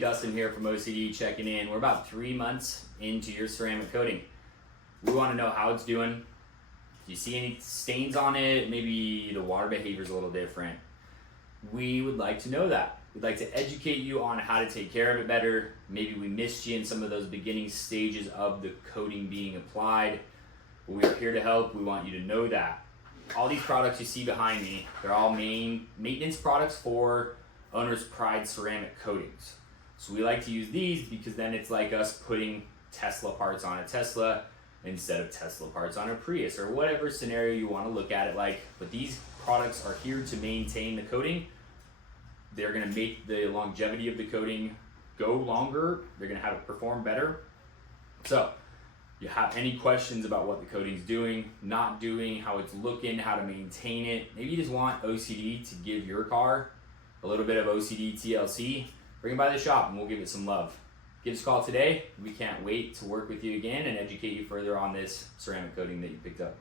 Dustin here from OCD checking in. We're about 3 months into your ceramic coating. We want to know how it's doing. If you see any stains on it, maybe the water behavior is a little different. We would like to know that. We'd like to educate you on how to take care of it better. Maybe we missed you in some of those beginning stages of the coating being applied. But we are here to help. We want you to know that. All these products you see behind me, they're all main maintenance products for owner's pride ceramic coatings. So we like to use these because then it's like us putting Tesla parts on a Tesla instead of Tesla parts on a Prius, or whatever scenario you want to look at it like. But these products are here to maintain the coating. They're going to make the longevity of the coating go longer. They're going to have it perform better. So you have any questions about what the coating's doing, not doing, how it's looking, how to maintain it, maybe you just want OCD to give your car a little bit of OCD TLC, bring it by the shop and we'll give it some love. Give us a call today. We can't wait to work with you again and educate you further on this ceramic coating that you picked up.